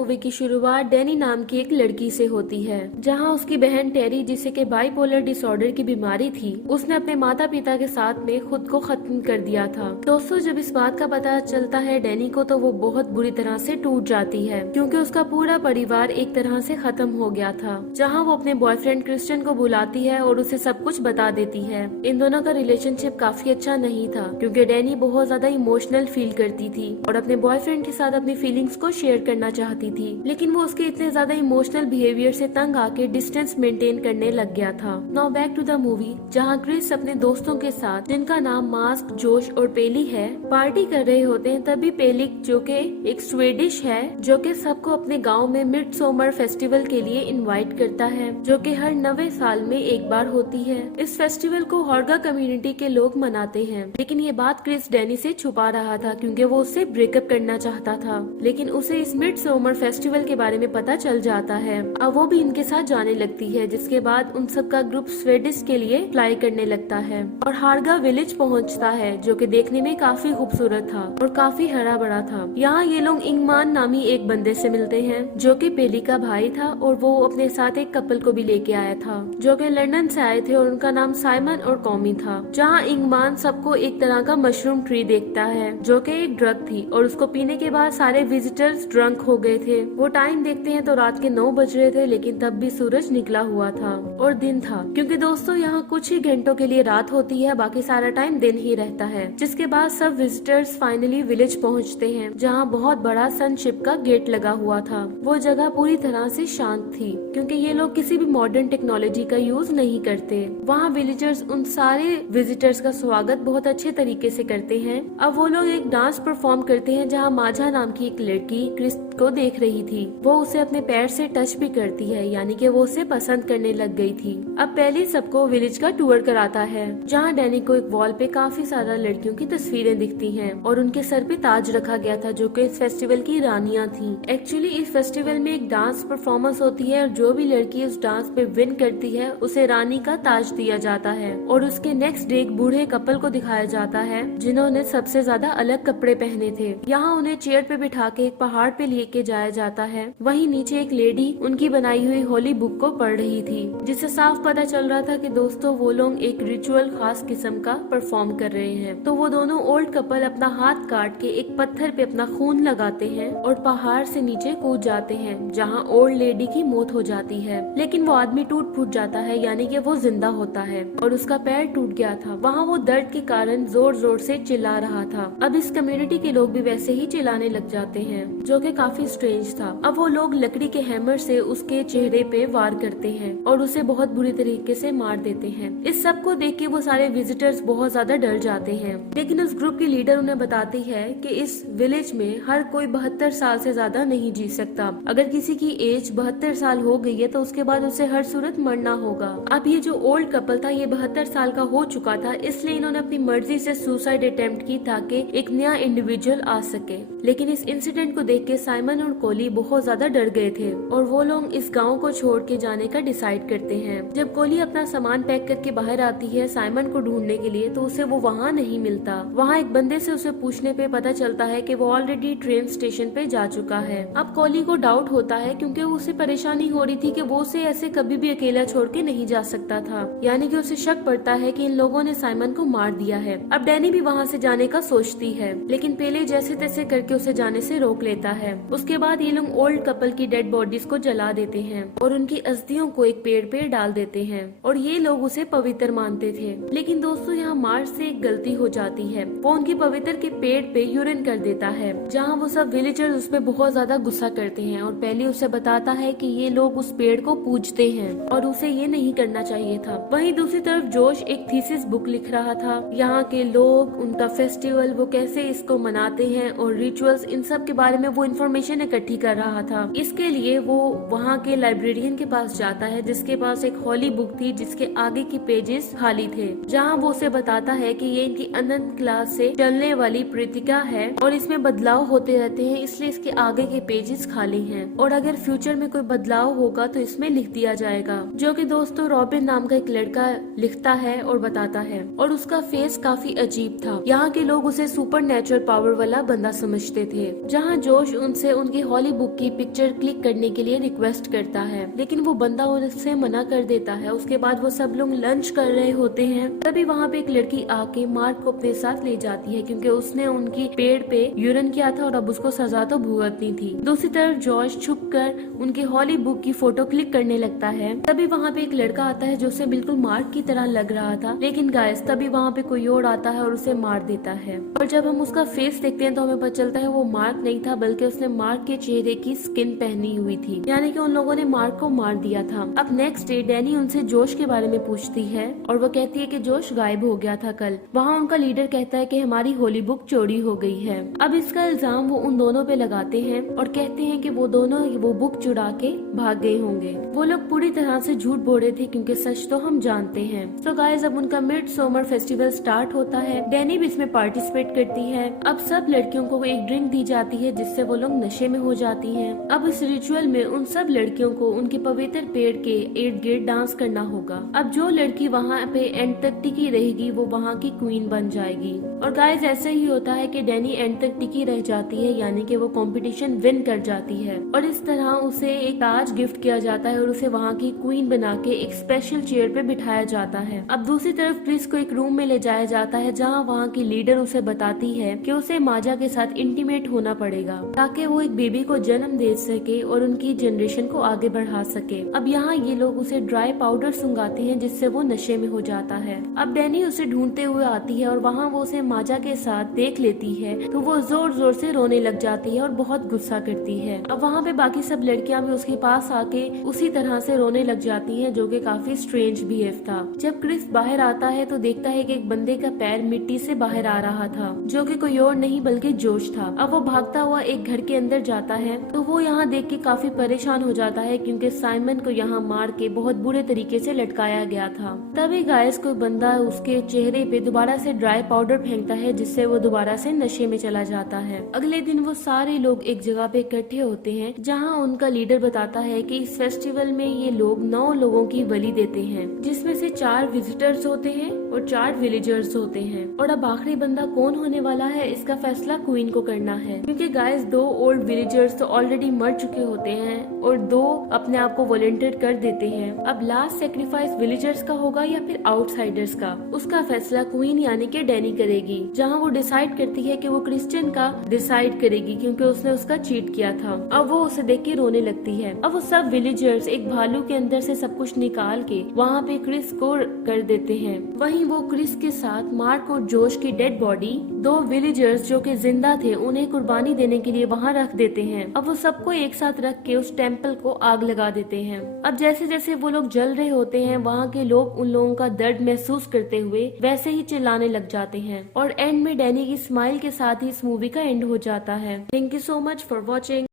Movie की शुरुआत Danny नाम की एक लड़की से होती है, जहां उसकी बहन टेरी, जिसे के बाइपोलर डिसऑर्डर की बीमारी थी, उसने अपने माता पिता के साथ में खुद को खत्म कर दिया था। दोस्तों, जब इस बात का पता चलता है डैनी को, तो वो बहुत बुरी तरह से टूट जाती है, क्योंकि उसका पूरा परिवार एक तरह से खत्म हो गया था। जहां वो अपने बॉयफ्रेंड क्रिश्चियन को बुलाती है और उसे सब कुछ बता देती है। इन दोनों का रिलेशनशिप काफी अच्छा नहीं था, क्योंकि डैनी बहुत ज्यादा इमोशनल फील करती थी और अपने बॉयफ्रेंड के साथ अपनी फीलिंग्स को शेयर करना चाहती थी, लेकिन वो उसके इतने ज्यादा इमोशनल बिहेवियर से तंग आके डिस्टेंस मेंटेन करने लग गया था। Now back to the movie, जहां क्रिस अपने दोस्तों के साथ, जिनका नाम मास्क, जोश और पेली है, पार्टी कर रहे होते हैं। तभी पेलिक, जो कि एक स्वीडिश है, जो कि सबको अपने गांव में मिडसमर फेस्टिवल के लिए इनवाइट करता है, जो कि हर 90 साल में एक बार होती है। इस फेस्टिवल को हॉर्गा कम्युनिटी के लोग मनाते हैं, लेकिन ये बात क्रिस डैनी से छुपा रहा था, क्योंकि वो उससे ब्रेकअप करना चाहता था। लेकिन उसे इस मिडसमर फेस्टिवल के बारे में पता चल जाता है। अब वो भी इनके साथ जाने लगती है, जिसके बाद उन सब का ग्रुप स्वीडिश के लिए फ्लाई करने लगता है और हार्गा विलेज पहुंचता है, जो कि देखने में काफी खूबसूरत था और काफी हरा भरा था। यहाँ ये लोग इंगमान नामी एक बंदे से मिलते हैं, जो कि पेली का भाई था, और वो अपने साथ एक कपल को भी लेके आया था, जो कि लंदन से आए थे, और उनका नाम साइमन और कॉमी था। जहाँ इंगमान सबको एक तरह का मशरूम ट्री देखता है, जो कि एक ड्रग थी, और उसको पीने के बाद सारे विजिटर्स ड्रंक हो गए थे। वो टाइम देखते हैं तो रात के 9 बज रहे थे, लेकिन तब भी सूरज निकला हुआ था और दिन था, क्योंकि दोस्तों यहाँ कुछ ही घंटों के लिए रात होती है, बाकी सारा टाइम दिन ही रहता है। जिसके बाद सब विजिटर्स फाइनली विलेज पहुँचते हैं, जहाँ बहुत बड़ा सनशिप का गेट लगा हुआ था। वो जगह पूरी तरह से शांत थी, क्योंकि ये लोग किसी भी मॉडर्न टेक्नोलॉजी का यूज नहीं करते। वहाँ विलेजर्स उन सारे विजिटर्स का स्वागत बहुत अच्छे तरीके से करते हैं। अब वो लोग एक डांस परफॉर्म करते हैं, जहाँ माझा नाम की एक लड़की क्रिस को देख रही थी। वो उसे अपने पैर से टच भी करती है, यानी कि वो उसे पसंद करने लग गई थी। अब पहले सबको विलेज का टूर कराता है, जहाँ डैनी को एक वॉल पे काफी सारा लड़कियों की तस्वीरें दिखती हैं और उनके सर पे ताज रखा गया था, जो कि इस फेस्टिवल की रानियां थी। एक्चुअली इस फेस्टिवल में एक डांस परफॉर्मेंस होती है, और जो भी लड़की उस डांस पे विन करती है, उसे रानी का ताज दिया जाता है। और उसके नेक्स्ट डे एक बूढ़े कपल को दिखाया जाता है, जिन्होंने सबसे ज्यादा अलग कपड़े पहने थे। यहाँ उन्हें चेयर पे बिठा के एक पहाड़ पे लेके जाया जाता है। वहीं नीचे एक लेडी उनकी बनाई हुई होली बुक को पढ़ रही थी, जिससे साफ पता चल रहा था कि दोस्तों वो लोग एक रिचुअल खास किस्म का परफॉर्म कर रहे हैं। तो वो दोनों ओल्ड कपल अपना हाथ काट के एक पत्थर पे अपना खून लगाते हैं और पहाड़ से नीचे कूद जाते हैं, जहाँ ओल्ड लेडी की मौत हो जाती है। लेकिन वो आदमी टूट फूट जाता है, यानी कि वो जिंदा होता है, और उसका पैर टूट गया था। वहाँ वो दर्द के कारण जोर जोर से चिल्ला रहा था। अब इस कम्युनिटी के लोग भी वैसे ही चिल्लाने लग जाते हैं, जो कि काफी स्ट्रेंज था। अब वो लोग लकड़ी के हैमर से उसके चेहरे पे वार करते हैं और उसे बहुत बुरी तरीके से मार देते हैं। इस सब को देख के वो सारे विजिटर्स बहुत ज्यादा डर जाते हैं, लेकिन उस ग्रुप की लीडर उन्हें बताती है कि इस विलेज में हर कोई 72 साल से ज्यादा नहीं जी सकता। अगर किसी की एज 72 साल हो गई है, तो उसके बाद उसे हर सूरत मरना होगा। अब ये जो ओल्ड कपल था, ये 72 साल का हो चुका था, इसलिए इन्होंने अपनी मर्जी से सुसाइड अटेम्प्ट की, ताकि एक नया इंडिविजुअल आ सके। लेकिन इस इंसिडेंट को देख के साइमन और कोली बहुत ज्यादा डर गए थे, और वो लोग इस गांव को छोड़ के जाने का डिसाइड करते हैं। जब कोली अपना सामान पैक करके बाहर आती है साइमन को ढूंढने के लिए, तो उसे वो वहाँ नहीं मिलता। वहाँ एक बंदे से उसे पूछने पे पता चलता है कि वो ऑलरेडी ट्रेन स्टेशन पे जा चुका है। अब कोली को डाउट होता है, क्योंकि उसे परेशानी हो रही थी कि वो उसे ऐसे कभी भी अकेला छोड़ के नहीं जा सकता था, यानी कि उसे शक पड़ता है कि इन लोगों ने साइमन को मार दिया है। अब डैनी भी वहाँ से जाने का सोचती है, लेकिन पेले जैसे तैसे करके उसे जाने से रोक लेता है। उसके बाद ये लोग ओल्ड कपल की डेड बॉडीज को जला देते हैं और उनकी अस्थियों को एक पेड़ पे डाल देते हैं, और ये लोग उसे पवित्र मानते थे। लेकिन दोस्तों, यहाँ मार्च से एक गलती हो जाती है। वो उनकी पवित्र के पेड़ पे यूरिन कर देता है, जहाँ वो सब विलेजर्स उस पे बहुत ज्यादा गुस्सा करते हैं, और पहले उसे बताता है कि ये लोग उस पेड़ को पूजते हैं और उसे ये नहीं करना चाहिए था। वहीं दूसरी तरफ जोश एक थीसिस बुक लिख रहा था, यहाँ के लोग, उनका फेस्टिवल, वो कैसे इसको मनाते हैं और रिचुअल्स, इन सब के बारे में वो इन्फॉर्मेशन इकट्ठी कर रहा था। इसके लिए वो वहाँ के लाइब्रेरियन के पास जाता है, जिसके पास एक होली बुक थी, जिसके आगे के पेजेस खाली थे, जहाँ वो उसे बताता है कि ये इनकी अनंत क्लास से चलने वाली प्रतीका है और इसमें बदलाव होते रहते हैं, इसलिए इसके आगे के पेजेस खाली हैं, और अगर फ्यूचर में कोई बदलाव होगा तो इसमें लिख दिया जाएगा। जो कि दोस्तों रॉबिन नाम का एक लड़का लिखता है और बताता है, और उसका फेस काफी अजीब था। यहाँ के लोग उसे सुपर नेचुरल पावर वाला बंदा समझते थे। जहाँ जोश उनसे उनकी हॉली बुक की पिक्चर क्लिक करने के लिए रिक्वेस्ट करता है, लेकिन वो बंदा उससे मना कर देता है। उसके बाद वो सब लोग लंच कर रहे होते हैं। तभी वहाँ पे एक लड़की आके मार्क को अपने साथ ले जाती है, क्योंकि उसने उनकी पेड़ पे यूरिन किया था और अब उसको सजा तो भुगतनी थी। दूसरी तरफ जॉर्ज छुपकर उनकी हॉली बुक की फोटो क्लिक करने लगता है। तभी वहाँ पे एक लड़का आता है जो उसे बिल्कुल मार्क की तरह लग रहा था, लेकिन गाइस तभी वहाँ पे कोई और आता है और उसे मार देता है। और जब हम उसका फेस देखते हैं तो हमें पता चलता है वो मार्क नहीं था, बल्कि उसने मार्क के चेहरे की स्किन पहनी हुई थी, यानी कि उन लोगों ने मार्क को मार दिया था। अब नेक्स्ट डे डैनी उनसे जोश के बारे में पूछती है और वो कहती है कि जोश गायब हो गया था कल। वहाँ उनका लीडर कहता है कि हमारी होली बुक चोरी हो गई है। अब इसका इल्जाम वो उन दोनों पे लगाते हैं और कहते हैं कि वो दोनों वो बुक चुरा के भाग गए होंगे। वो लोग पूरी तरह से झूठ बोल रहे थे, क्योंकि सच तो हम जानते हैं। तो गाइस अब उनका मिड समर फेस्टिवल स्टार्ट होता है। डैनी भी इसमें पार्टिसिपेट करती है। अब सब लड़कियों को एक ड्रिंक दी जाती है जिससे वो लोग नशे में हो जाती हैं। अब इस रिचुअल में उन सब लड़कियों को उनके पवित्र पेड़ के इर्द गिर्द डांस करना होगा। अब जो लड़की वहाँ पे एंड तक टिकी रहेगी वो वहाँ की क्वीन बन जाएगी। और गाइस ऐसे ही होता है कि डैनी एंड तक टिकी रह जाती है, यानी कि वो कंपटीशन विन कर जाती है और इस तरह उसे एक ताज गिफ्ट किया जाता है और उसे वहाँ की क्वीन बना के एक स्पेशल चेयर पे बिठाया जाता है। अब दूसरी तरफ क्रिस को एक रूम में ले जाया जाता है जहाँ वहाँ की लीडर उसे बताती है कि उसे माजा के साथ इंटीमेट होना पड़ेगा ताकि वो एक बेबी को जन्म दे सके और उनकी जनरेशन को आगे बढ़ा सके। अब यहाँ ये लोग उसे ड्राई पाउडर सुंघाते हैं जिससे वो नशे में हो जाता है। अब डैनी उसे ढूंढते हुए आती है और वहाँ वो उसे माजा के साथ देख लेती है तो वो जोर जोर से रोने लग जाती है और बहुत गुस्सा करती है। अब वहाँ पे बाकी सब लड़कियां भी उसके पास आके उसी तरह से रोने लग जाती हैं, जो कि काफी स्ट्रेंज बिहेव था। जब क्रिस बाहर आता है तो देखता है कि एक बंदे का पैर मिट्टी से बाहर आ रहा था, जो कि कोई और नहीं बल्कि जोश था। अब वो भागता हुआ एक घर के अंदर जाता है तो वो यहाँ देख के काफी परेशान हो जाता है, क्योंकि साइमन को यहाँ मार के बहुत बुरे तरीके से लटकाया गया था। तभी गाइस कोई बंदा उसके चेहरे पे दोबारा से ड्राई पाउडर फेंकता है जिससे वो दोबारा से नशे में चला जाता है। अगले दिन वो सारे लोग एक जगह पे इकट्ठे होते हैं जहाँ उनका लीडर बताता है कि इस फेस्टिवल में ये लोग 9 लोगों की बलि देते हैं, जिसमें से 4 विजिटर्स होते हैं और 4 विलेजर्स होते हैं। और अब आखिरी बंदा कौन होने वाला है इसका फैसला क्वीन को करना है, क्योंकि गाइस 2 ओल्ड विलेजर्स तो ऑलरेडी मर चुके होते हैं और 2 अपने आप को वॉलंटियर कर देते हैं। अब लास्ट सेक्रीफाइस विलेजर्स का होगा या फिर आउटसाइडर्स का, उसका फैसला क्वीन यानी कि डैनी करेगी, जहाँ वो डिसाइड करती है कि वो क्रिश्चियन का डिसाइड करेगी क्योंकि उसने उसका चीट किया था। अब वो उसे देख के रोने लगती है। अब वो सब विलेजर्स एक भालू के अंदर से सब कुछ निकाल के वहाँ पे क्रिस को कर देते हैं। वहीं वो क्रिस के साथ मार्क और जोश की डेड बॉडी 2 विलेजर्स जो कि जिंदा थे उन्हें कुर्बानी देने के लिए वहाँ रख देते हैं। अब वो सबको एक साथ रख के उस टेम्पल को आग लगा देते हैं। अब जैसे जैसे वो लोग जल रहे होते हैं वहाँ के लोग उन लोगों का दर्द महसूस करते हुए वैसे ही चिल्लाने लग जाते हैं और एंड में डैनी की स्माइल के साथ ही इस मूवी का एंड हो जाता है। Thank you so much for watching.